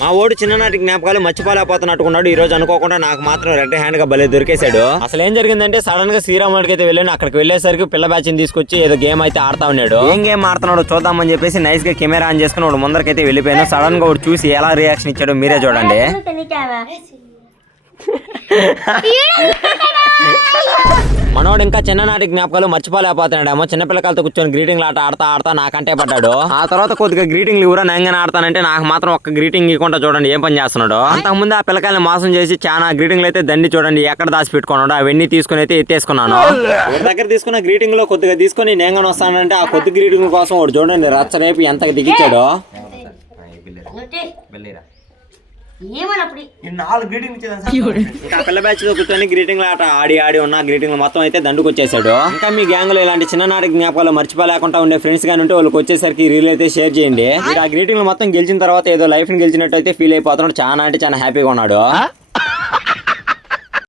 మా ఓడు చిన్ననాటి జ్ఞాపకాలు మర్చిపోలేకపోతున్నట్టుకున్నాడు. ఈ రోజు అనుకోకుండా నాకు మాత్రం రెడ్ హ్యాండ్ గా భలే దొరికేశాడు. అసలు ఏం జరిగిందంటే సడన్ గా శ్రీరాముడికి అయితే వెళ్ళాను. అక్కడికి వెళ్ళేసరికి పిల్ల బ్యాచ్ తీసుకొచ్చి ఏదో గేమ్ అయితే ఆడుతా ఉన్నాడు. ఏం గేమ్ ఆడుతున్నాడు చూద్దామని చెప్పేసి నైస్ గా కెమెరా ఆన్ చేసుకుని వాడు ముందరకైతే వెళ్ళిపోయాను. సడన్ గా వాడు చూసి ఎలా రియాక్షన్ ఇచ్చాడో మీరే చూడండి. మనోడు ఇంకా చిన్ననాటి జ్ఞాపకాలు మర్చిపోలేకపోతున్నాడేమో. చిన్నపిల్లకాయలతో కూర్చొని గ్రీటింగ్ ఆట ఆడతా నాకంటే పడ్డాడు. ఆ తర్వాత కొద్దిగా గ్రీటింగ్ ఇవ్వరా నేను ఆడతానంటే నాకు మాత్రం ఒక్క గ్రీటింగ్ ఇవ్వకుండా చూడండి ఏం పని చేస్తున్నాడు. అంతకుముందు ఆ పిల్లకాయలు మోసం చేసి చాలా గ్రీటింగ్లు అయితే దండి చూడండి ఎక్కడ దాచి పెట్టుకున్నాడు. అవన్నీ తీసుకుని అయితే ఎత్తేసుకున్నాను. దగ్గర తీసుకున్న గ్రీటింగ్ లో కొద్దిగా తీసుకుని నేను వస్తానంటే ఆ కొద్ది గ్రీటింగ్ కోసం వాడు చూడండి రచ్చరేపి ఎంత దిగిచ్చాడు. పిల్ల బ్యాచ్ తో కూర్చొని గ్రీటింగ్ ఆట ఆడి ఉన్న గ్రీటింగ్ మొత్తం అయితే దండుకు వచ్చేసాడు. ఇంకా మీ గ్యాంగ్ లో ఇలాంటి చిన్ననాటి జ్ఞాపకాలు మర్చిపోలేకుండా ఉండే ఫ్రెండ్స్ గానీ ఉంటే వాళ్ళకి వచ్చేసరికి రీల్ అయితే షేర్ చేయండి. ఆ గ్రీటింగ్ మొత్తం గెలిచిన తర్వాత ఏదో లైఫ్ ని గెలిచినట్టు అయితే ఫీల్ అయిపోతున్నాడు. చాలా అంటే చాలా హ్యాపీగా ఉన్నాడు.